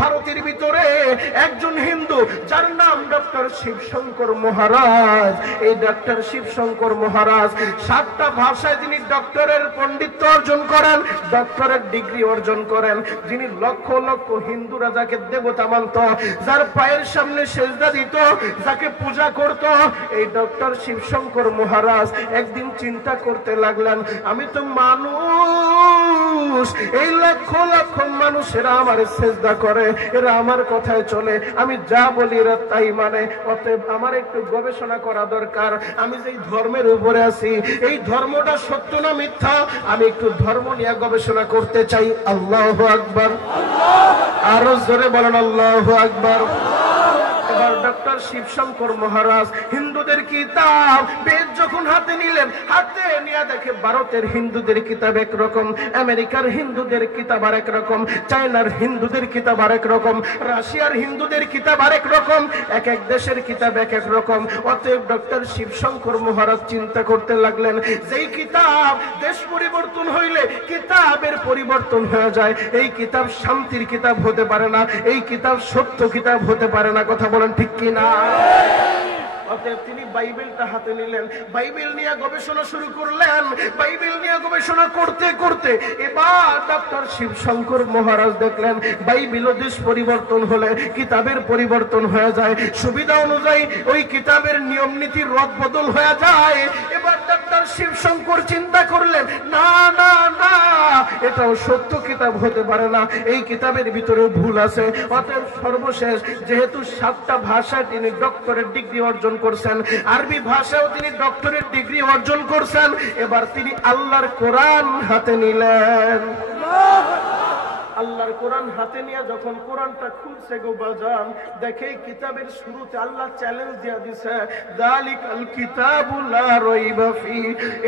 ভারতের ভিতরে একজন হিন্দু যার নাম ডক্টর শিবশঙ্কর মহারাজ। এই ডক্টর শিবশঙ্কর মহারাজ 7টা ভাষায় তিনি ডক্টরের পণ্ডিত্য অর্জন করেন, ডক্টরেট ডিগ্রি অর্জন করেন। যিনি লক্ষ লক্ষ হিন্দুরা যাকে দেবতা মানত, যার পায়ের সামনে সেজদা দিত, যাকে পূজা করত, এই ডক্টর শিবশঙ্কর মহারাজ একদিন চিন্তা করতে লাগলেন, আমি তো মানুষ, এই লক্ষ লক্ষ মানুষেরা আমার সেজদা করে, এরা আমার কথায় চলে, আমি যা বলি এরা তাই মানে, অতএব আমার একটু গবেষণা করা দরকার। আমি যেই ধর্মের উপরে আছি এই ধর্মটা সত্য না মিথ্যা, আমি একটু ধর্ম নিয়ে গবেষণা করতে চাই। আল্লাহু আকবার, আরো জোরে বলেন আল্লাহু আকবার। এবার ডক্টর শিবশঙ্কর মহারাজ হিন্দুদের কিতাব বেদ যখন হাতে নিলেন, হাতে নিয়ে দেখে ভারতের হিন্দুদের কিতাব একরকম, আমেরিকার হিন্দুদের কিতাব আরেক রকম, চায়নার হিন্দুদের কিতাব আরেক রকম, রাশিয়ার হিন্দুদের কিতাব আরেক রকম, এক এক দেশের কিতাব এক এক রকম। অতএব ডক্টর শিবশঙ্কর মহারাজ চিন্তা করতে লাগলেন, যেই কিতাব দেশ পরিবর্তন হইলে কিতাবের পরিবর্তন হয়ে যায়, এই কিতাব শান্তির কিতাব হতে পারে না, এই কিতাব সত্য কিতাব হতে পারে না। কথা বলেন ঠিক কিনা? অতএব তিনি বাইবেলটা হাতে নিলেন, বাইবেল নিয়ে গবেষণা শুরু করলেন। বাইবেল নিয়ে গবেষণা করতে করতে এবার ডক্টর শিবশঙ্কর মহারাজ দেখলেন বাইবেল দেশ পরিবর্তন হলে কিতাবের পরিবর্তন হয়ে যায়, সুবিধা অনুযায়ী ওই কিতাবের নিয়ম নীতির রদ বদল হয়ে যায়। এবার ডক্টর শিবশঙ্কর চিন্তা করলেন, না না না, এটাও সত্য কিতাব হতে পারে না, এই কিতাবের ভিতরে ভুল আছে। অতএব সর্বশেষ যেহেতু 7টা ভাষায় তিনি ডক্টরেট ডিগ্রি অর্জন করছেন, আরবি ভাষাও তিনি ডক্টরেট ডিগ্রি অর্জন করছেন, এবার তিনি আল্লাহর কোরআন হাতে নিলেন। আল্লাহর কোরআন হাতে নিয়ে যখন কোরআনটা খুলছে গো বাজান, দেখে কিতাবের শুরুতে আল্লাহ চ্যালেঞ্জ দিয়ে দিছে, যালিকাল কিতাবু লা রাইবা ফি,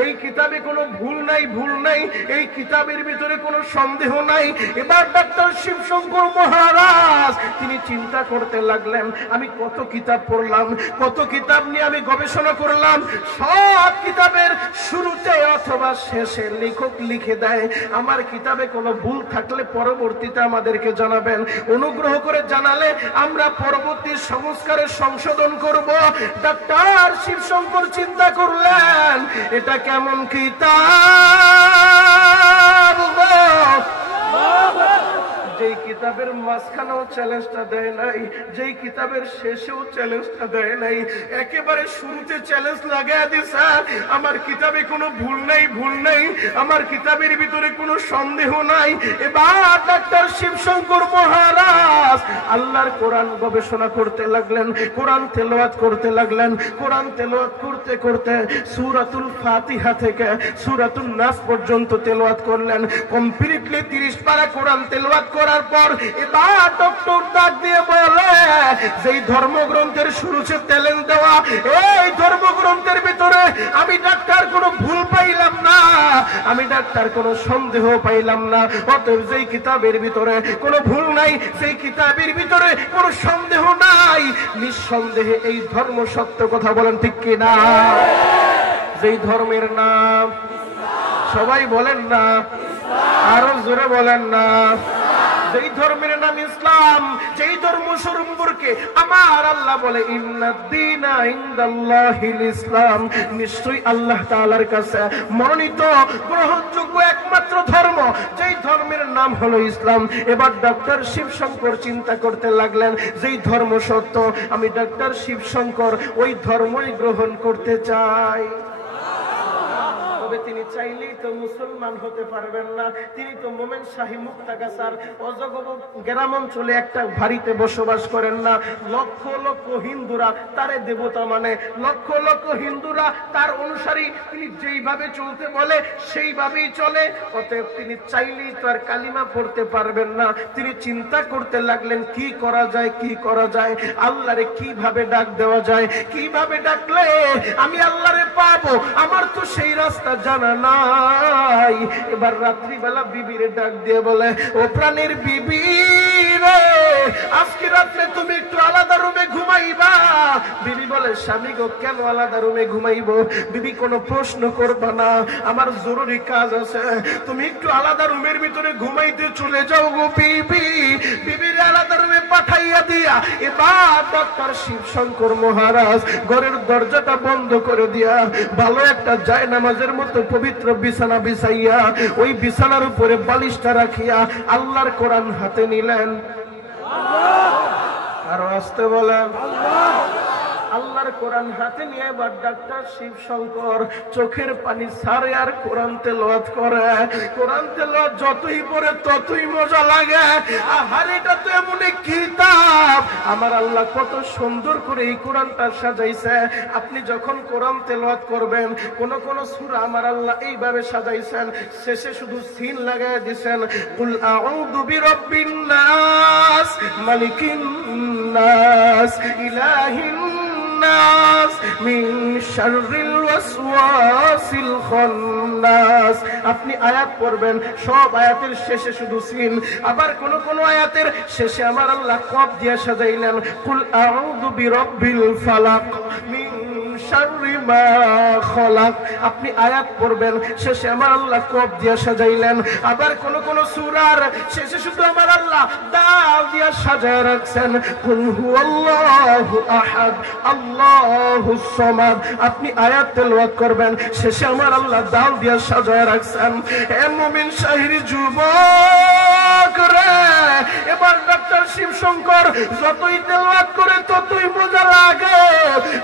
এই কিতাবে কোনো ভুল নাই, ভুল নাই, এই কিতাবের ভিতরে কোনো সন্দেহ নাই। এবার ডক্টর শিবশঙ্কর মহারাজ তিনি চিন্তা করতে লাগলেন, আমি কত কিতাব পড়লাম, কত কিতাব নিয়ে আমি গবেষণা করলাম, সব কিতাবের শুরুতে অথবা শেষে লেখক লিখে দেয়, আমার কিতাবে কোনো ভুল থাকলে পরবর্তীতে আমাদেরকে জানাবেন, অনুগ্রহ করে জানালে আমরা পরবর্তী সংস্কারে সংশোধন করব। ডক্টর শিবশঙ্কর চিন্তা করলেন, এটা কেমন কিতাব যেই কিতাবের মাঝখানেও চ্যালেঞ্জটা দেয় নাই, যেই কিতাবের শেষেও চ্যালেঞ্জটা দেয় নাই, একেবারে শুরুতে চ্যালেঞ্জ লাগায় দিছে, আমার কিতাবে কোনো ভুল নাই, ভুল নাই, আমার কিতাবের ভিতরে কোনো সন্দেহ নাই। এবার ডক্টর শিবশঙ্কর মহারাজ আল্লাহর কোরআন গবেষণা করতে লাগলেন, কোরআন তেলাওয়াত করতে লাগলেন। কোরআন তেলাওয়াত করতে করতে সূরাতুল ফাতিহা থেকে সূরাতুন নাস পর্যন্ত তেলাওয়াত করলেন। কমপ্লিটলি 30 পারা কোরআন তেলাওয়াত করার পর এবার ডক্টর ডাক দিয়ে বলে, যেই ধর্মগ্রন্থের শুরুতে চ্যালেঞ্জ দেওয়া, এই ধর্মগ্রন্থের ভিতরে আমি ডাক্তার কোনো ভুল পাইলাম না, আমি ডাক্তার কোনো সন্দেহ পাইলাম না। অতএব যেই কিতাবের ভিতরে কোনো ভুল নাই, সেই কিতাবের ভিতরে কোনো সন্দেহ নাই, নিঃসন্দেহে এই ধর্ম সত্য। কথা বলেন ঠিক কিনা? যেই ধর্মের নাম, সবাই বলেন না, আরো জোরে বলেন না, যেই ধর্মের নাম ইসলাম, যেই ধর্ম সম্পর্কে আমার আল্লাহ বলে ইন্নাদ-দীনা ইনদাল্লাহিল ইসলাম, নিশ্চয়ই আল্লাহ তাআলার কাছে মনোনীত গ্রহণযোগ্য একমাত্র ধর্ম, যেই ধর্মের নাম হলো ইসলাম। এবার ডক্টর শিবশঙ্কর চিন্তা করতে লাগলেন, যেই ধর্ম সত্য, আমি ডক্টর শিবশঙ্কর ওই ধর্মই গ্রহণ করতে চাই। তবে তিনি চাইলেই তো মুসলমান হতে পারবেন না, তিনি তো মোমেন শাহী মুক্তাগাছার অজগব গ্রাম অঞ্চলে একটা বাড়িতে বসবাস করেন না। লক্ষ লক্ষ হিন্দুরা তারে দেবতা মানে, লক্ষ লক্ষ হিন্দুরা তার অনুসারী, তিনি যেইভাবে চলতে বলে সেইভাবেই চলে। অতএব তিনি চাইলেই তো আর কালিমা পড়তে পারবেন না। তিনি চিন্তা করতে লাগলেন, কি করা যায়, কি করা যায়, আল্লাহরে কিভাবে ডাক দেওয়া যায়, কিভাবে ডাকলে আমি আল্লাহরে পাবো, আমার তো সেই রাস্তা জানা নাই। এবার রাত্রিবেলা বিবিরে ডাক দিয়ে বলে, ও প্রাণের বিবি রে, আজকে রাত্রে তুমি একটু আলাদা রুমে ঘুমাইবা। বিবি বলে, স্বামী গো, কেন আলাদা রুমে ঘুমাইবো? বিবি, কোনো প্রশ্ন করবা না, আমার জরুরি কাজ আছে, তুমি একটু আলাদা রুমের ভিতরে ঘুমাইতে চলে যাও গো বিবি। বিবির আলাদা এবার ডক্টর শিবশঙ্কর মহারাজ ঘরের দরজাটা বন্ধ করে দিয়া ভালো একটা জায়নামাজের মতো পবিত্র বিছানা বিছাইয়া ওই বিছানার উপরে বালিশটা রাখিয়া আল্লাহর কোরআন হাতে নিলেন। আরো আসতে বলেন আল্লাহর কোরআন হাতে নিয়ে এবার ডাক্তার শিবশঙ্কর চোখের পানি ছাড়ে আর কোরআন তেলাওয়াত করে। কোরআন তেলাওয়াত যতই পড়ে ততই মজা লাগে। আর এটা তো এমন এক কিতাব, আমার আল্লাহ কত সুন্দর করে এই কোরআনটা সাজাইছে। আপনি যখন কোরআন তেলাওয়াত করবেন কোন কোন সূরা আমার আল্লাহ এইভাবে সাজাইছেন, শেষে শুধু সিন লাগায় দিবেন, কুল আউযু বিরাব্বিন নাস মালিকিন নাস ইলাহিন নাস মিন শাররিল ওয়াসওয়াসিল খান্নাস। আপনি আয়াত পড়বেন, সব আয়াতের শেষে শুধু সিন। আবার কোন কোন আয়াতের শেষে আমার আল্লাহ কফ দিয়ে সাজাইলেন, কুল আউযু বিরাব্বিল ফালাক মিন শাররি মা খালাক। আপনি আয়াত পড়বেন, শেষে আমার আল্লাহ কফ দিয়ে সাজাইলেন। আবার কোন কোন সূরার শেষে শুধু আমার আল্লাহ দাল দিয়ে সাজায় রাখছেন, কুল হুয়াল্লাহু আহাদ আল্লাহুস সামাদ। আপনি আয়াত তেলাওয়াত করবেন, শেষে আমার আল্লাহ দাল দিয়ে সাজায় রাখছেন। হে মুমিন শাহিরি যুবক রে, এবার ডক্টর শিবশঙ্কর যতই তেলাওয়াত করে ততই মজা লাগে।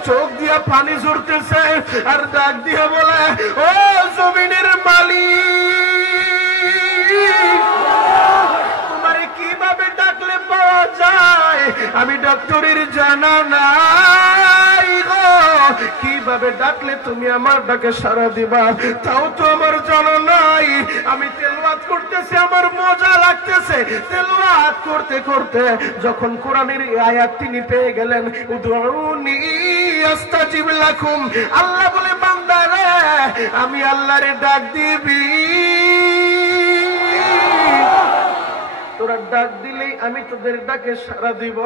চোখ দিয়া পানি ঝরতেছে আর ডাক দিয়ে বলে, ও জমিনের মালিক, তোমারে কিভাবে ডাকলে পাওয়া যায় আমি ডক্টরের জানা নাই গো। কিভাবে ডাকলে তুমি আমার ডাকে সাড়া দিবা তাও তো আমার জানা নাই। আমি তেলাওয়াত করতেছি, আমার মজা লাগতেছে। তেলাওয়াত করতে করতে যখন কোরআনের আয়াত তিনি পেয়ে গেলেন, উদউনি আস্তাজিব লাকুম, আল্লাহ বলে বান্দা রে আমি আল্লাহরে ডাক দিবি, তোরা ডাক দিলেই আমি তোদের ডাকে সাড়া দিব।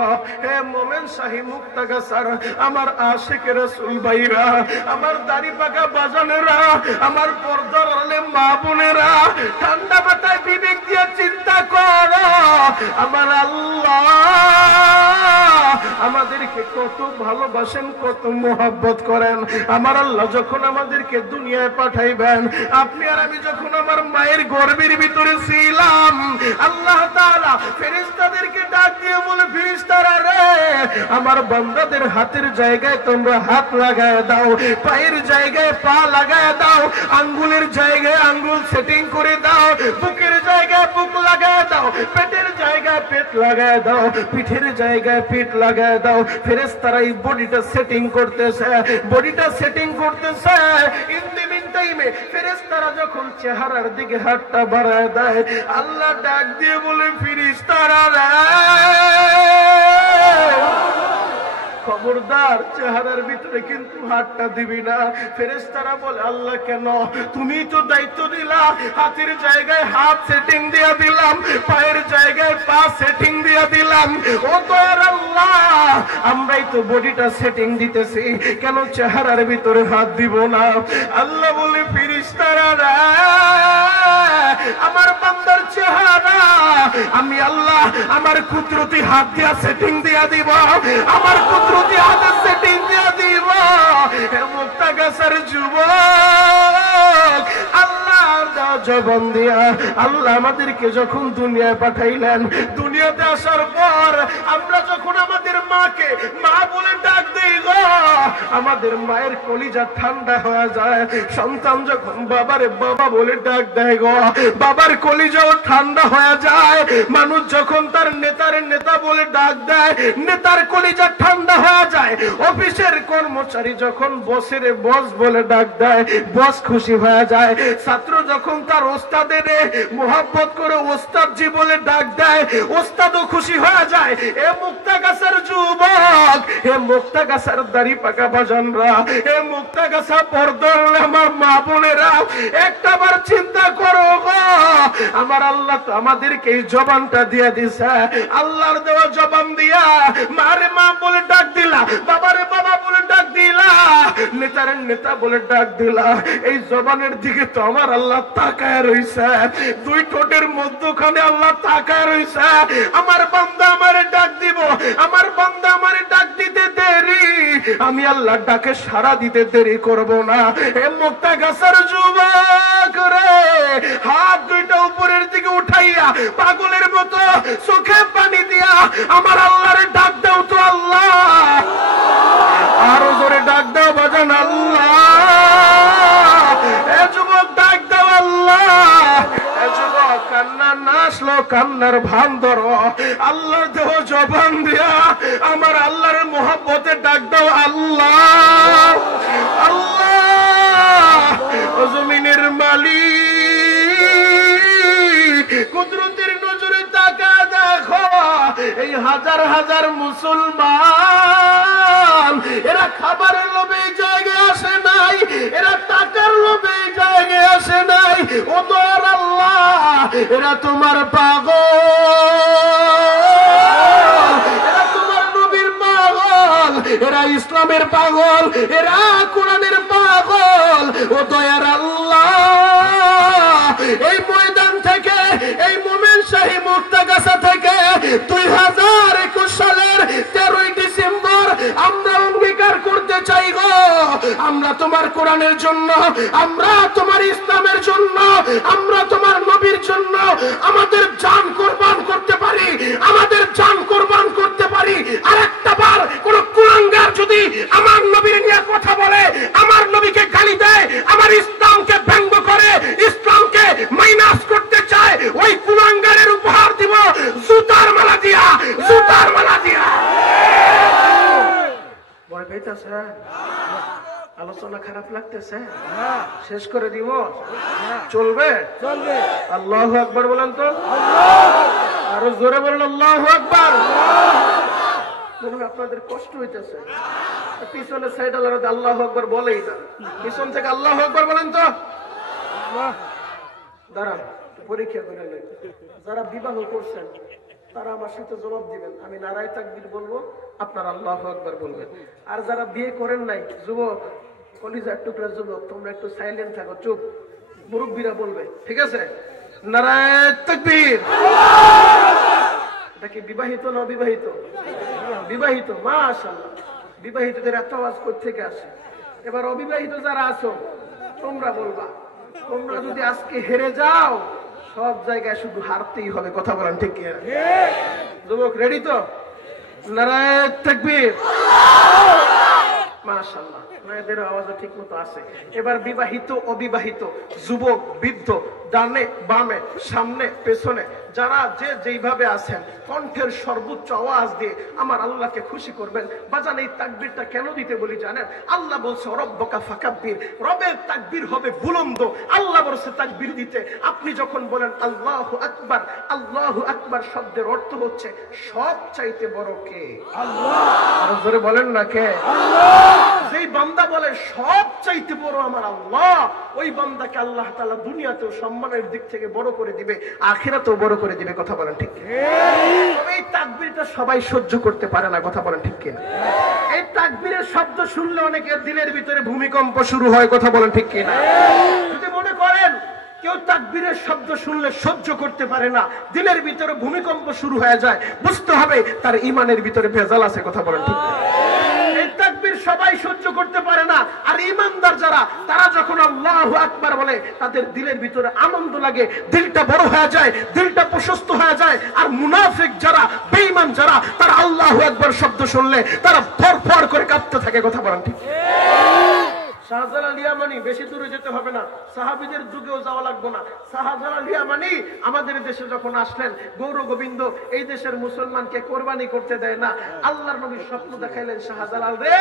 হে মোমেন শাহী মুক্তাগাছার আমার আশিক রাসূল ভাইরা, আমার দাড়ি পাকা বাজানেরা, আমার পর্দার আলে মা বোনেরা, ঠান্ডা মাথায় বিবেক দিয়ে চিন্তা করো, আমার আল্লাহ আমাদেরকে কত ভালোবাসেন, কত মোহাব্বত করেন। আমার আল্লাহ যখন আমাদেরকে দুনিয়ায় পাঠাইবেন, আপনি আর আমি যখন আমার মায়ের গর্ভের ভিতরে ছিলাম, আল্লাহ তাআলা ফেরেশতাদেরকে ডাক দিয়ে বলে, ফেরেশতারা রে আমার বান্দাদের হাতের জায়গায় তোমরা হাত লাগায় দাও, পায়ের জায়গায় পা লাগায় দাও, আঙ্গুলের জায়গায় আঙ্গুল সেটিং করে দাও, বুকের জায়গায় বুক লাগায় দাও, পেটের জায়গায় পেট লাগায় দাও, পিঠের জায়গায় পিঠ লাগায় দাও। ফেরেশতারা এই বডিটা সেটিং করতেছে, বডিটা সেটিং করতেছে। ইন দি মিন টাইমে ফেরেশতারা যখন চেহারার দিকে হাতটা বাড়ায় দেয়, আল্লাহ ডাক দিয়ে বলে, ফেরেশতারা রে খবরদার চেহারার ভিতরে কিন্তু হাতটা দিবি না। ফেরেশতারা বলে, আল্লাহ কেন? তুমি তো দায়িত্ব দিলা, হাতের জায়গায় হাত সেটিং দিয়া দিলাম, পায়ের জায়গায় পা সেটিং দিয়া দিলাম। ও দয়ার আল্লাহ, আমরাই তো বডিটা সেটিং দিতেছি, কেন চেহারার ভিতরে হাত দিব না? আল্লাহ বলে, ফেরেশতারা রে আমার বান্দার চেহারা আমি আল্লাহ আমার কুদরতি হাত দিয়া সেটিং দিয়া দিব, আমার কুদরতি হাতে সেটিং দিয়া দিব। হে মুক্তাগাছার যুবক, আল্লাহ জবান দিয়া আল্লাহ আমাদেরকে যখন দুনিয়ায় পাঠাইলেন, দুনিয়াতে আসার পর আমরা যখন আমাদের মাকে মা বলে ডাক দেই গো, আমাদের মায়ের কলিজা ঠান্ডা হয়ে যায়। সন্তান যখন বাবারে বাবা বলে ডাক দেয় গো, বাবার কলিজাও ঠান্ডা হয়ে যায়। মানুষ যখন তার নেতারে নেতা বলে ডাক দেয়, নেতার কলিজা ঠান্ডা হয়ে যায়। অফিসের কর্মচারী যখন বসের বস বলে ডাক দেয়, বস খুশি হয়ে যায়। ছাত্র যখন তার ওস্তাদের মোহাব্বত করে ওস্তাদ জি বলে ডাক দেয়, ওস্তাদও খুশি হয়ে যায়। এ মুক্তাগাছার যুবক, হে মুক্তাগাছার দাড়ি পাকা বাজানরা, হে মুক্তাগাছা পর্দার আমার মা বোনেরা, একটা বার চিন্তা করো গো, আমার আল্লাহ তো আমাদেরকে এই জবানটা দিয়ে দিছে। আল্লাহর দেওয়া জবান দিয়া মারে মা বলে ডাক দিলা, বাবারে বাবা বলে ডাক দিলা, নেতারে নেতা বলে ডাক দিলা। এই জবানের দিকে তো আমার আল্লাহ তাকায় রইছে, দুই ঠোঁটের মধ্যখানে আল্লাহ তাকায় রইছে। আমার বান্দা আমারে ডাক দিব, আমার আমি আল্লাহ ডাকে সাড়া দিতে দেরি করব না। এ মুক্তাগাছার যুবক রে, হাত দুইটা উপরের দিকে উঠাইয়া পাগলের মতো চোখে পানি দিয়া আমার আল্লাহরে ডাক দাও তো আল্লাহ। আরো জোরে ডাক দাও বাজান আল্লাহ। এ যুবক ডাক দাও আল্লাহ। এ যুবক কান্না না আসলো কান্নার ভান ধরো, আল্লাহর দেহ জবান দিয়া আমার আল্লাহর মোহাব্বতে ডাক দাও আল্লাহ। আল্লাহ ও জমিনের মালিক, কুদরতের নজরে তাকা দেখো এই হাজার হাজার মুসলমান, এরা খাবারের লোভে জায়গায় আসে নাই, এরা টাকার লোভে জায়গায় আসে নাই। ও দয়ার আল্লাহ, এরা তোমার পাগল, এরা তোমার নবীর পাগল, এরা ইসলামের পাগল, এরা কোরআনের পাগল। ও দয়ার আল্লাহ, এই ময়দান থেকে, এই মোমেন শাহী মুক্তাগাছা থেকে 2021 সালের 13ই ডিসেম্বর আমরা অঙ্গীকার করতে চাই গো, আমরা তোমার কোরআনের জন্য, আমরা তোমার ইসলামের জন্য, আমরা তোমার নবীর জন্য আমাদের জান কোরবান করতে পারি, আমাদের জান কোরবান করতে পারি। আরেকটা বার কোন কুলাঙ্গার যদি আমার নবীর নিয়ে কথা বলে, আমার নবীকে গালি দেয়, আমার ইসলামকে ব্যঙ্গ করে, ইসলামকে মাইনাস করতে চায়, ওই কুলাঙ্গারের উপহার দিব জুতার মালা দিয়া, জুতার মালা দিয়া। ভয় পাইতেছে? আলোচনা খারাপ লাগতেছে? শেষ করে দিব? চলবে? চলবে। আল্লাহু আকবার বলেন তো। আরো জোরে বলেন আল্লাহু আকবার। আপনাদের কষ্ট হইতেছে, পিছনে সাইড আল্লাহু আকবার বলেই না, পিছন থেকে আল্লাহু আকবার বলেন তো। দাঁড়ান, পরীক্ষা করে নেই। যারা বিবাহ করছেন তারা আমার সাথে জবাব দিবেন, আমি নারায়ে তাকবীর বলবো, আপনারা আল্লাহু আকবার বলবেন। আর যারা বিয়ে করেন নাই, যুবক, কলিজার টুকরা যুবক, তোমরা একটু সাইলেন্ট থাকো, চুপ, মুরব্বীরা বলবে, ঠিক আছে? নারায়ে তাকবীর। এটা কি বিবাহিত না অবিবাহিত? বিবাহিত, মাশাআল্লাহ। বিবাহিতদের এত আওয়াজ কোথা থেকে আসে? এবার অবিবাহিত যারা আছো তোমরা বলবা, তোমরা যদি আজকে হেরে যাও সব জায়গায় শুধু হারতেই হবে, কথা বলেন ঠিক কি? যুবক রেডি তো? নারায়ে তাকবীর। মাশাআল্লাহ, মেয়েদের আওয়াজও ঠিক মতো আছে। এবার বিবাহিত অবিবাহিত, যুবক বৃদ্ধ, ডানে বামে সামনে পেছনে যারা যে যেইভাবে আছেন কণ্ঠের সর্বোচ্চ আওয়াজ দিয়ে আমার আল্লাহকে খুশি করবেন। বাজান এই তাকবীরটা কেন দিতে বলি জানেন? আল্লাহ বলছে রব্বকা ফাকাব্বির, রবের তাকবীর হবে বুলন্দ। আল্লাহ বলছে তাকবীর দিতে। আপনি যখন বলেন আল্লাহু আকবার, আল্লাহু আকবার শব্দের অর্থ হচ্ছে সব চাইতে বড় কে? আল্লাহ। আর জোরে বলেন না কে? আল্লাহ। যেই বান্দা বলে সব চাইতে বড় আমার আল্লাহ, ওই বান্দাকে আল্লাহ তাআলা দুনিয়াতেও সম্মানের দিক থেকে বড় করে দিবে, আখিরাতেও বড় করে দিবে, কথা বলেন ঠিক কি? তবে এই তাকবীরটা সবাই সহ্য করতে পারে না, কথা বলেন ঠিক কি? এই তাকবীরের শব্দ শুনলে অনেকের দিলের ভিতরে ভূমিকম্প শুরু হয়, কথা বলেন ঠিক কি না? যদি মনে করেন কেউ তাকবীরের শব্দ শুনলে সহ্য করতে পারে না, দিলের ভিতরে ভূমিকম্প শুরু হয়ে যায়, বুঝতে হবে তার ঈমানের ভিতরে ভেজাল আছে, কথা বলেন ঠিক কি? সবাই সহ্য করতে পারে না। আর ঈমানদার যারা, তারা যখন আল্লাহু আকবার বলে তাদের দিলের ভিতরে আনন্দ লাগে, দিলটা বড় হয়ে যায়, দিলটা প্রশস্ত হয়ে যায়। আর মুনাফিক যারা, বেঈমান যারা, তারা আল্লাহু আকবার শব্দ শুনলে তারা ফরফর করে কাঁপতে থাকে, কথা বলেন ঠিক? শাহজালাল ইয়ামানি, বেশি দূরে যেতে হবে না, সাহাবীদের যুগেও যাওয়া লাগবে না। শাহজালাল ইয়ামানি আমাদের দেশে যখন আসলেন, গৌর গোবিন্দ এই দেশের মুসলমানকে কোরবানি করতে দেয় না। আল্লাহর নবী স্বপ্ন দেখাইলেন, শাহজালাল রে,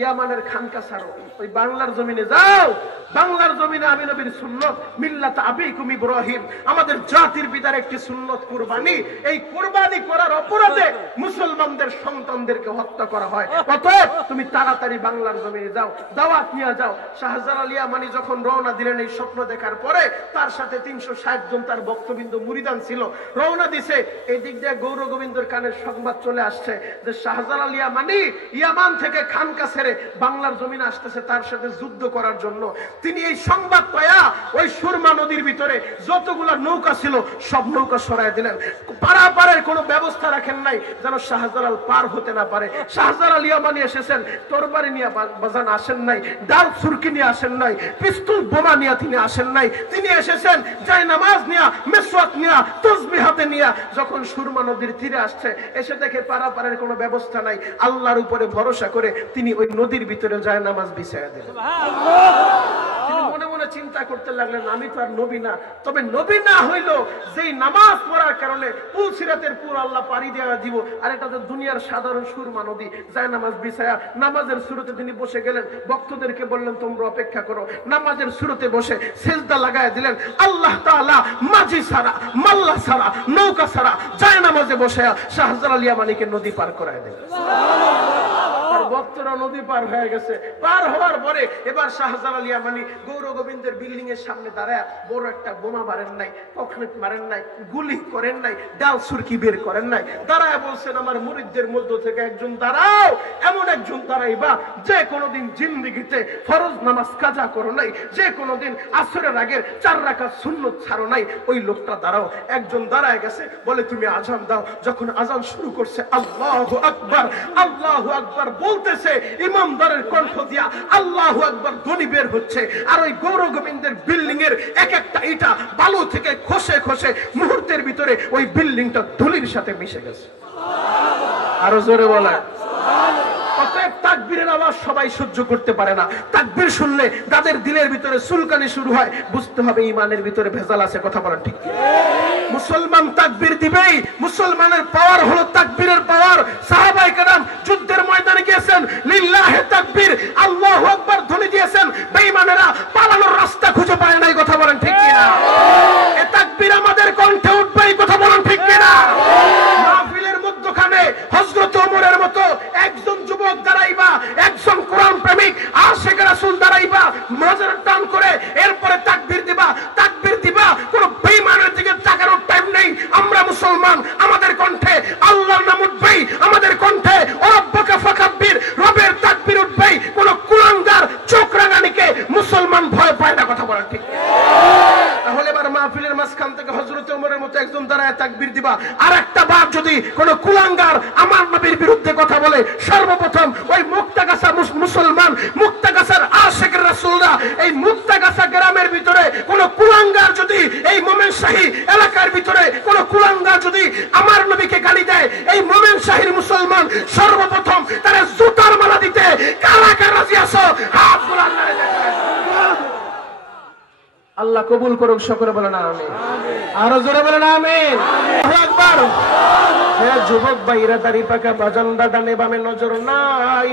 ইয়ামানের খানকা ছাড়ো, ওই বাংলার জমিনে যাও। বাংলার জমিনে আমি নবীর সুন্নত, মিল্লাত আবিকুম ইব্রাহিম, আমাদের জাতির পিতার একটি সুন্নত কুরবানি। এই কুরবানি করার অপরাধে মুসলমানদের সন্তানদেরকে হত্যা করা হয়। অতএব তুমি তাড়াতাড়ি বাংলার জমিনে যাও, দাওয়াত নিয়ে যাও। শাহজালাল ইয়ামানি যখন রওনা দিলেন এই স্বপ্ন দেখার পরে, তার সাথে 360 জন তার ভক্তবৃন্দ মুরিদান ছিল, রওনা দিছে। এই দিক দিয়ে গৌর গোবিন্দর কানের সংবাদ চলে আসছে যে শাহজালাল ইয়ামানি ইয়ামান থেকে খানকা ছেড়ে বাংলার জমিনে আসতেছে তার সাথে যুদ্ধ করার জন্য। তিনি এই সংবাদ পায়া ওই সুরমা নদীর ভিতরে যতগুলা নৌকা ছিল সব নৌকা সরায় দিলেন। পারাপারের কোনো ব্যবস্থা রাখেন নাই, যেন শাহজালাল পার হতে না পারে। শাহজালাল ইয়ামানি এসেছেন, তরবারি নিয়ে বাজান আসেন নাই, ডাল সুরকি নিয়ে আসেন নাই, পিস্তল বোমা নিয়ে তিনি আসেন নাই। তিনি এসেছেন যায় নামাজ নিয়া, মেসওয়াক নিয়া, তসবিহ হাতে নিয়া। যখন সুরমা নদীর তীরে আসছে, এসে দেখে পারাপারের কোনো ব্যবস্থা নাই, আল্লাহর উপরে ভরসা করে তিনি ওই নদীর ভিতরে যায় নামাজ বিছায়া দিলেন। তিনি মনে মনে চিন্তা করতে লাগলেন, আমি তো আর নবী না, তবে নবী না হইল যেই নামাজ পড়ার কারণে পুল সিরাতের পুল আল্লাহ পাড়ি দেওয়া দিব, আর এটা তো দুনিয়ার সাধারণ সুরমা নদী। যায় নামাজ বিছায়া নামাজের শুরুতে তিনি বসে গেলেন, ভক্তদেরকে বললেন তোমরা অপেক্ষা করো। নামাজের শুরুতে বসে সেজদা লাগায় দিলেন। আল্লাহ তাআলা মাঝি ছাড়া, মাল্লা ছাড়া, নৌকা ছাড়া যায় নামাজে বসে শাহজালাল ইয়ামানিকে নদী পার করায় দিলেন। ভক্তরা নদী পার হয়ে গেছে। পার হওয়ার পরে এবার শাহজালাল ইয়ামানি গৌর গোবিন্দের বিল্ডিং এর সামনে দাঁড়ায় বড় একটা বোমা মারেন নাই, ককনেট মারেন নাই, গুলি করেন নাই, ডাল সুরকি বের করেন নাই, দাঁড়ায় বলছেন আমার মুরিদদের মধ্য থেকে একজন দাঁড়াও, এমন একজন দাঁড়াইবা যে কোনোদিন জিন্দেগিতে ফরজ নামাজ কাজা করো নাই, যে কোনোদিন আসরের আগের 4 রাকাত সুন্নত ছাড়ো নাই, ওই লোকটা দাঁড়াও। একজন দাঁড়ায় গেছে, বলে তুমি আজান দাও। যখন আজান শুরু করছে, আল্লাহু আকবার, আল্লাহু আকবার বলতেছে, ইমামদারের কণ্ঠ দিয়া আল্লাহু আকবার ধ্বনি বের হচ্ছে। আর ওই গৌর গোবিন্দের বিল্ডিং এর এক একটা ইটা বালু থেকে খসে খসে মুহূর্তের ভিতরে ওই বিল্ডিংটা ধুলির সাথে মিশে গেছে। আরো জোরে বলা। অতএব তাকবীরের আওয়াজ সবাই সহ্য করতে পারে না। তাকবীর শুনলে যাদের দিলের ভিতরে চুলকানি শুরু হয়, বুঝতে হবে ইমানের ভিতরে ভেজাল আছে। কথা বলেন ঠিক কি? মুসলমান তাকবীর দিবেই। মুসলমানের পাওয়ার হলো তাকবীরের পাওয়ার। সাহাবায়ে কেরাম যুদ্ধের ময়দানে গিয়েছেন, লিল্লাহি তাকবীর, আল্লাহু আকবার ধ্বনি দিয়েছেন। বেঈমানেরা পালানোর রাস্তা খুঁজে পায় নাই। কথা বলেন ঠিক কি না? এই তাকবীর আমাদের কণ্ঠে উঠবে। কথা বলেন ঠিক কি না? মাহফিলের মধ্যখানে হযরত ওমরের মতো একজন যুবক দাঁড়াইবা, একজন কোরআন প্রেমিক আশিক রাসূল দাঁড়াইবা, নজর টান করে এরপরে তাকবীর দিবা। তাকবীর দিবা, কোন বেঈমানের দিকে তাকানোর টাইম নেই। আমরা মুসলমান, আমাদের কণ্ঠে আল্লাহর নাম উঠবেই, আমাদের কণ্ঠে রব্বাকা ফাকাব্বির, রবের তাকবীর উঠবেই। কোন কুলাঙ্গার চোখ রাঙানিকে মুসলমান ভয় পায় না। কথা বলা ঠিক? তাহলে এবার মাহফিলের মাঝখান থেকে হযরত ওমরের মতো একজন দাঁড়ায় তাকবীর দিবা। আর একটা বার যদি কোন কুলাঙ্গার আমার নবীর বিরুদ্ধে কথা বলে, সর্বপ্রথম ওই মুক্তাগাছা মুসলমান, মুক্তাগাছার আশিক রাসূলরা, এই মুক্তাগাছা গ্রামের ভিতরে কোন কুলাঙ্গার যদি, এই মোমেনশাহী এলাকার ভিতরে কোন কুলাঙ্গার যদি আমার নবীকে গালি দেয়, এই মোমেনশাহীর মুসলমান সর্বপ্রথম তারা জুতার মালা দিতে কারা কারা রাজি আছো? হাত গোলান নারে দেখায়। আল্লাহ কবুল করুক। সকলে বলেন আমিন। আরো জোরে বলেন আমিন। আল্লাহু আকবার। হে যুবক ভাইরা, দাড়ি পাকা বাজানরা ডানে বামে নজর নাই,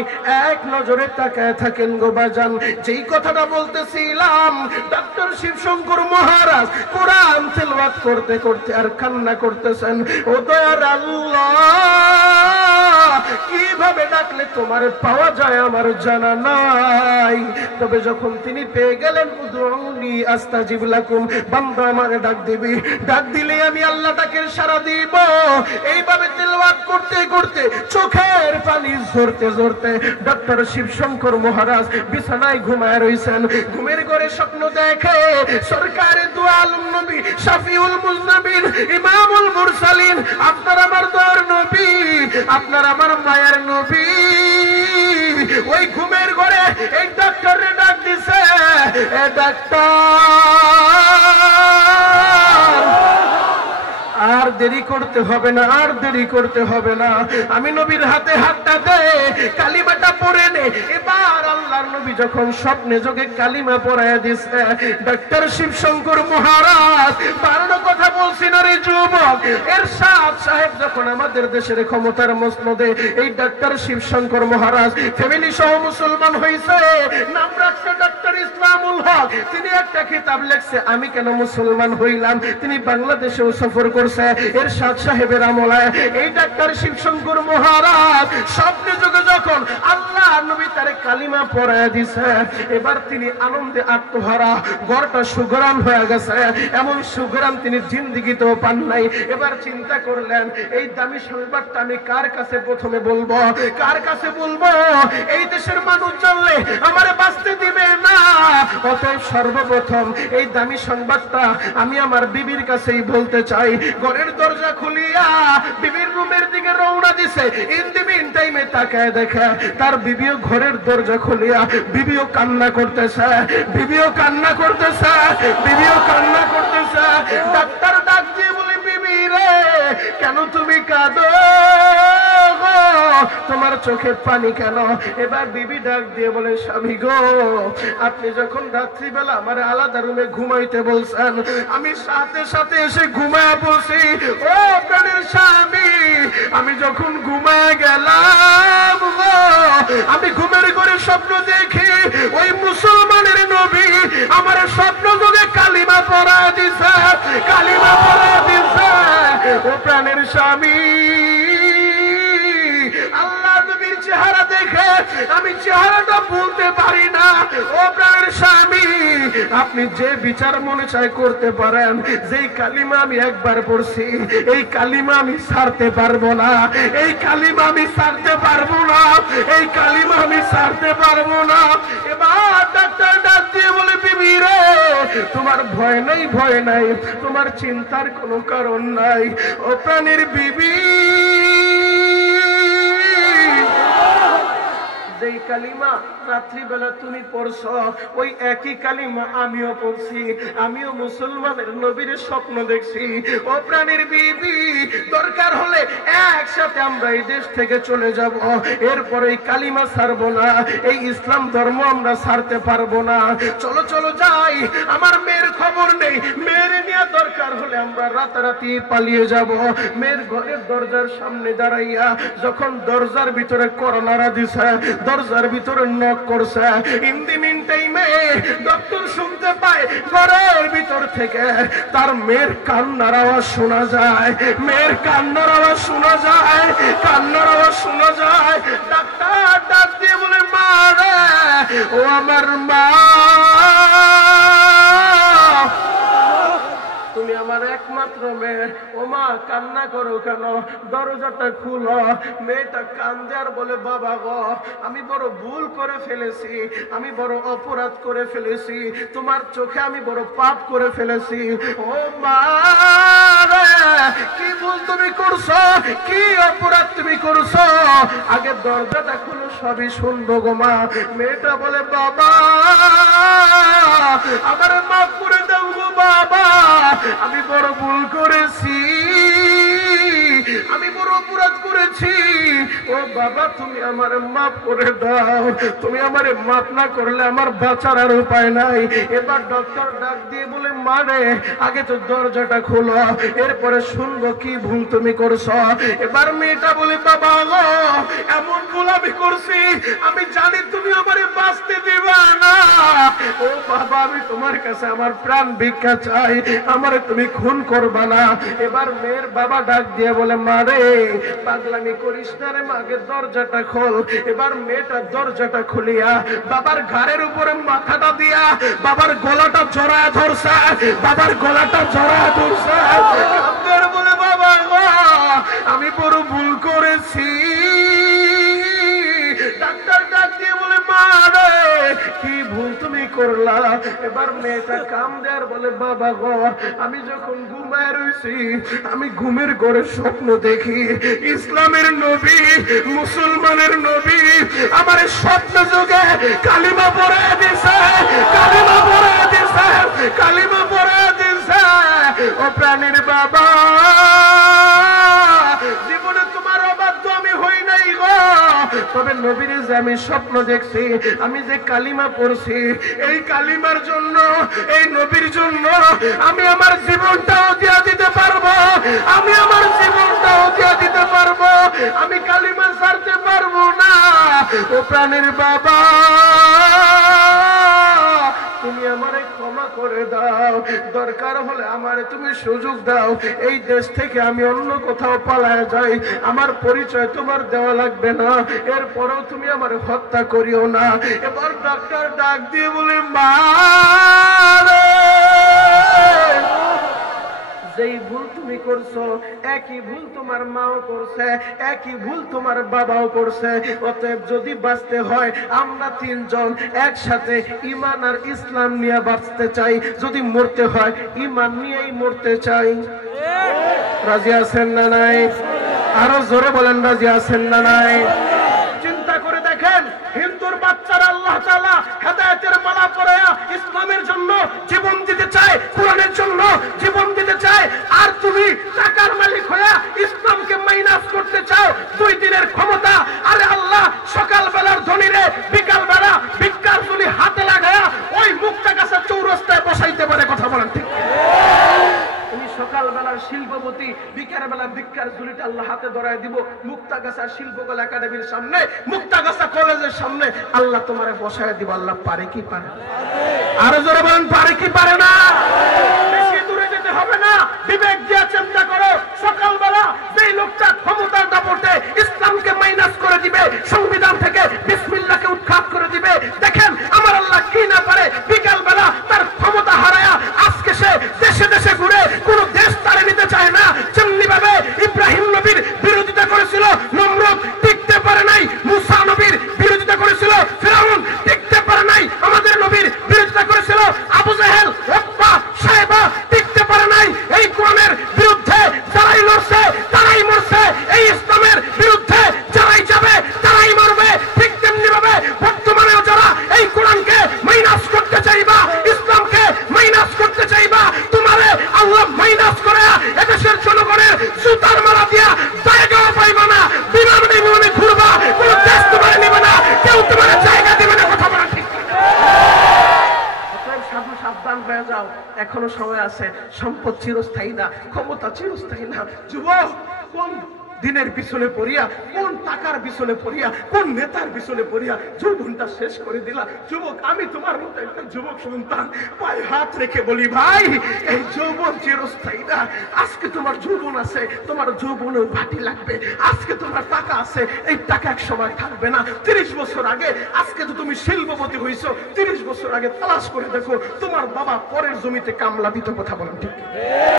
এক নজরে তাকায় থাকেন গো বাজান। যেই কথাটা বলতেছিলাম, ডক্টর শিবশঙ্কর মহারাজ কোরআন তেলাওয়াত করতে করতে আর কান্না করতেছেন। ও দয়ার আল্লাহ, কিভাবে ডাকলে তোমার পাওয়া যায় আমার জানা নাই। তবে যখন তিনি পেয়ে গেলেন, উদউনি আস্তাজিব লাকুম, বান্দা আমারে ডাক দিবি, ডাক দিলে আমি আল্লাহ তাকে সাড়া দিব। এইভাবে তেলাওয়াত করতে করতে চোখের পানি ঝরতে ঝরতে ডক্টর শিবশঙ্কর মহারাজ বিছানায় ঘুমায় রইছেন। ঘুমের ঘরে স্বপ্ন দেখে সরকারে দু আলম নবী, শাফিউল মুজনাবিন, ইমামুল মুরসালিন, আপনার আমার দয়ার নবী, আপনার আমার মায়ের নবী ওই ঘুমের ঘরে এই ডাক্তারে ডাক দিছে, এ ডাক্তার আর দেরি করতে হবে না, আর দেরি করতে হবে না, আমি নবীর হাতে হাতটা দে, কালিমাটা পড়ে নে। এবার আল্লাহর নবী যখন স্বপ্নে যোগে কালিমা পড়ায় দিছে, ডক্টর শিবশঙ্কর মহারাজ বারো কথা বলছি না রে যুবক, এরশাদ সাহেব যখন আমাদের দেশের ক্ষমতার মসনদে এই ডক্টর শিবশঙ্কর মহারাজ ফ্যামিলি সহ মুসলমান হয়েছে, নাম রাখছে ডক্টর ইসলামুল হক। তিনি একটা কিতাব লিখছে আমি কেন মুসলমান হইলাম, তিনি বাংলাদেশেও সফর করছে এরশাদ সাহেবের আমলায়। এই ডাক্তার শিবশঙ্কর মহারাজ স্বপ্নে যোগে যখন আল্লাহ নবী তারে কালিমা পড়ায় দিছে। এবার তিনি আনন্দে আত্মহারা, ঘরটা সুগ্রাম হয়ে গেছে, এমন সুগ্রাম তিনি জিন্দেগিতেও পান নাই। এবার চিন্তা করলেন, এই দামি সংবাদটা আমি কার কাছে প্রথমে বলবো, কার কাছে বলবো? এই দেশের মানুষ জানলে আমারে বাঁচতে দিবে না। অতএব সর্বপ্রথম এই দামি সংবাদটা আমি আমার বিবির কাছেই বলতে চাই। ঘরের দরজা খুলিয়া বিবির রুমের দিকে রওনা দিছে। ইন দি মিন টাইমে তাকায় দেখে তার বিবিও ঘরের দরজা খুলিয়া, বিবিও কান্না করতেছে, বিবিও কান্না করতেছে, বিবিও কান্না করতেছে। ডাক্তার ডাক দিয়ে বলে, বিবি রে কেন তুমি কাঁদো, তোমার চোখে পানি কেন? এবার বিবি ডাক দিয়ে বলে, স্বামী গো, আপনি যখন রাত্রিবেলা আমার আলাদা রুমে ঘুমাইতে বলছেন, আমি সাথে সাথে এসে ঘুমায় বসি। ও প্রাণের স্বামী, আমি যখন ঘুমায় গেলাম, আমি ঘুমের ঘরে স্বপ্ন দেখি ওই মুসলমানের নবী আমার স্বপ্ন যোগে কালিমা পড়া দিছে, কালিমা পড়া দিছে। ও প্রাণের স্বামী, আল্লাহ নবীর চেহারা দেখে আমি চেহারাটা বলতে পারি না। ও প্রাণের স্বামী, আপনি যে বিচার মনে চায় করতে পারেন। যেই কালিমা আমি একবার পড়ছি, এই কালিমা আমি ছাড়তে পারবো না, এই কালিমা আমি ছাড়তে পারবো না, এই কালিমা আমি ছাড়তে পারবো না। এবার ডাক্তার ডাক দিয়ে বলে, বিবি রে তোমার ভয় নাই, ভয় নাই, তোমার চিন্তার কোনো কারণ নাই। ও প্রাণের বিবি, যেই কালিমা রাত্রিবেলা তুমি পড়ছো, ওই একই কালিমা আমিও পড়ছি, আমিও মুসলমানের নবীর স্বপ্ন দেখছি। ও প্রাণের বিবি, দরকার হলে একসাথে আমরা এই দেশ থেকে চলে যাব, এরপরে এই কালিমা ছাড়বো না, এই ইসলাম ধর্ম আমরা ছাড়তে পারবো না। চলো চলো যাই, আমার মেয়ের খবর নেই, মেয়ের নিয়ে দরকার হলে আমরা রাতারাতি পালিয়ে যাব। মেয়ের ঘরের দরজার সামনে দাঁড়াইয়া যখন দরজার ভিতরে করোনারা দিছে, দরজার ভিতরে নক করছে। ইন দি মিন টাইমে ডক্টর শুনতে পায় ঘরের ভিতর থেকে তার মেয়ের কান্নার আওয়াজ শোনা যায়, মেয়ের কান্নার আওয়াজ শোনা যায়, কান্নার আওয়াজ শোনা যায়। ডাক্তার ডাক দিয়ে বলে, মা রে, ও আমার মা, তুমি আমার একমাত্র মেয়ে। ও মা, কান্না করো কেন? দরজাটা খুলো। মেয়েটা কান্দে আর বলে, বাবা গো, আমি বড় ভুল করে ফেলেছি, আমি বড় অপরাধ করে ফেলেছি, তোমার চোখে আমি বড় পাপ করে ফেলেছি। ও মা রে, কি ভুল তুমি করছো, কি অপরাধ তুমি করছো? আগে দরজাটা খুলো, সবই শুনবো গো মা। মেয়েটা বলে, বাবা আমার মাফ করে দাও গো বাবা, আমি বড় ভুল করেছি, আমি বড় অপরাধ করেছি। ও বাবা, তুমি আমারে মাফ করে দাও, তুমি আমারে মাফ না করলে আমার বাঁচার আর উপায় নাই। এবার ডক্টর ডাক দিয়ে বলে, মা রে, আগে তো দরজাটা খোলো, এরপরে শুনবো কি ভুল তুমি করছো। এবার মেয়েটা বলে, বাবা গো, এমন ভুল আমি করছি, আমি জানি তুমি আমারে বাঁচতে দিবা না। ও বাবা, আমি তোমার কাছে আমার প্রাণ ভিক্ষা চাই, আমারে তুমি খুন করবা না। এবার মেয়ের বাবা ডাক দিয়ে বলে, মা রে, পাগলামি করিস না রে, আগে দরজাটা খোল। এবার মেয়েটা দরজাটা খুলিয়া বাবার ঘাড়ের উপরে মাথাটা দিয়া বাবার গলাটা জড়ায় ধরছে, বাবার গলাটা জড়ায় ধরছে। বলে, বাবা গো, আমি বড় ভুল করেছি। ডাক্তার ডাক দিয়ে বলে, মা রে, কি ভুল তুমি করলা? এবার মেয়েটা কাম দেয়ার বলে, বাবা গো, আমি যখন ঘুমায় রয়েছি, আমি ঘুমের ঘরে স্বপ্ন দেখি ইসলামের নবী, মুসলমানের নবী আমার স্বপ্ন যোগে কালিমা পড়ে দিছে, কালিমা পড়ে দিছে, কালিমা পড়ে দিছে। ও প্রাণীর বাবা, জীবনে তোমার অবাধ্য আমি হই নাই গো, তবে নবীর যে আমি স্বপ্ন দেখছি, আমি যে কালিমা পড়ছি, এই কালিমার জন্য, এই নবীর জন্য আমি আমার জীবনটাও দিয়া দিতে পারবো, আমি আমার জীবনটাও দিয়া দিতে পারবো, আমি কালিমা ছাড়তে পারবো না। ও প্রাণের বাবা, তুমি আমারে ক্ষমা করে দাও, দরকার হলে আমারে তুমি সুযোগ দাও, এই দেশ থেকে আমি অন্য কোথাও পালায় যাই, আমার পরিচয় তোমার দেওয়া লাগবে না, এরপরেও তুমি আমার হত্যা করিও না। এবার ডাক্তার ডাক দিয়ে বলে, মা যেই ভুল তুমি করছো একই ভুল তোমার মাও করছে, একই ভুল তোমার বাবাও করছে, অতএব যদি বাঁচতে হয় আমরা তিনজন একসাথে ঈমান আর ইসলাম নিয়ে বাঁচতে চাই, যদি মরতে হয় ঈমান নিয়েই মরতে চাই। রাজি আছেন না নাই? আরো জোরে বলেন, রাজি আছেন না নাই? চিন্তা করে দেখেন, হিন্দুর বাচ্চারা আল্লাহ তাআলা হেদায়েতের মালা পরায়া ইসলামের জন্য জীবন দিতে চায়, কোরআনের জন্য জীবন দিতে চায়, আর তুমি টাকার মালিক হয়ে ইসলামকে মাইনাস করতে চাও, 2 দিনের ক্ষমতা। আরে আল্লাহ সকাল বেলার ধনীরে বিকাল বেলা ভিক্ষার ঝুলি হাতে লাগায়া ওই মুক্তাগাছা চৌরাস্তায় বসাইতে পারে, কথা বলেন ঠিক? তুমি সকাল বেলার শিল্পপতি, বিকাল বেলা ভিক্ষার ঝুলিটা আল্লাহ হাতে ধরায় দিব মুক্তাগাছা শিল্পকলা একাডেমির সামনে, মুক্তাগাছা কলেজের সামনে আল্লাহ তোমারে বসায় দিব। আল্লাহ পারে কি পারে? আরো জোরে বলেন, পারে কি পারে না? বেশি দূরে যেতে হবে না, বিবেক দিয়ে চিন্তা করো। সকালবেলা যেই লোকটা ক্ষমতার দাপটে ইসলামকে মাইনাস করে দিবে, সংবিধান থেকে বিসমিল্লাহকে উৎখাত করে দিবে, দেখেন আমার আল্লাহ কি না পারে। বিকাল বেলা তার ক্ষমতা হারায়া আজকে সে দেশে দেশে ঘুরে, কোন দেশ তারে নিতে চায় না। যেমনি ভাবে ইব্রাহিম নবীর বিরোধিতা করেছিল নমরুদ, টিকতে পারে নাই। মুসা নবীর বিরোধিতা করেছিল ফিরআউন, টিকতে পারে নাই। আমাদের নবীর বিরোধিতা করেছিল আবু জাহেল, উতবা, সাইবা, টিকতে পারে নাই। এই কোরআনের বিরুদ্ধে যারাই লড়ছে তারাই মরছে, এই ইসলামের বিরুদ্ধে যারাই যাবে তারাই মরবে। ঠিক তেমনি ভাবে বর্তমানেও যারা এই কোরআনকে মাইনাস করতে চাইবা, ইসলামকে মাইনাস করতে চাইবা, তোমারে আল্লাহ মাইনাস করে এদেশের জনগণের জুতার মালা দিয়া জায়গাও পাইবা না, বিমানে বিমানে ঘুরবা, কোন দেশ তোমারে নিবে না, কেউ তোমার জায়গা দিবে না, কথা বলা ঠিক? সাধু সাবধান হয়ে যাও, এখনো সময় আছে। সম্পদ চিরস্থায়ী না, ক্ষমতা চিরস্থায়ী না। যুবক, কোন দিনের পিছনে পড়িয়া, কোন টাকার পিছনে পড়িয়া, কোন নেতার পিছনে পড়িয়া যৌবনটা শেষ করে দিলা? যুবক, আমি তোমার মতো একটা যুবক সন্তান, পায়ে হাত রেখে বলি, ভাই এই যৌবন চিরস্থায়ী না। আজকে তোমার যৌবন আছে, তোমার যৌবনেও ভাটি লাগবে। আজকে তোমার টাকা আছে, এই টাকা এক সময় থাকবে না। 30 বছর আগে, আজকে তো তুমি শিল্পপতি হইছো, 30 বছর আগে তালাশ করে দেখো তোমার বাবা পরের জমিতে কামলা দিত, কথা বলেন ঠিক?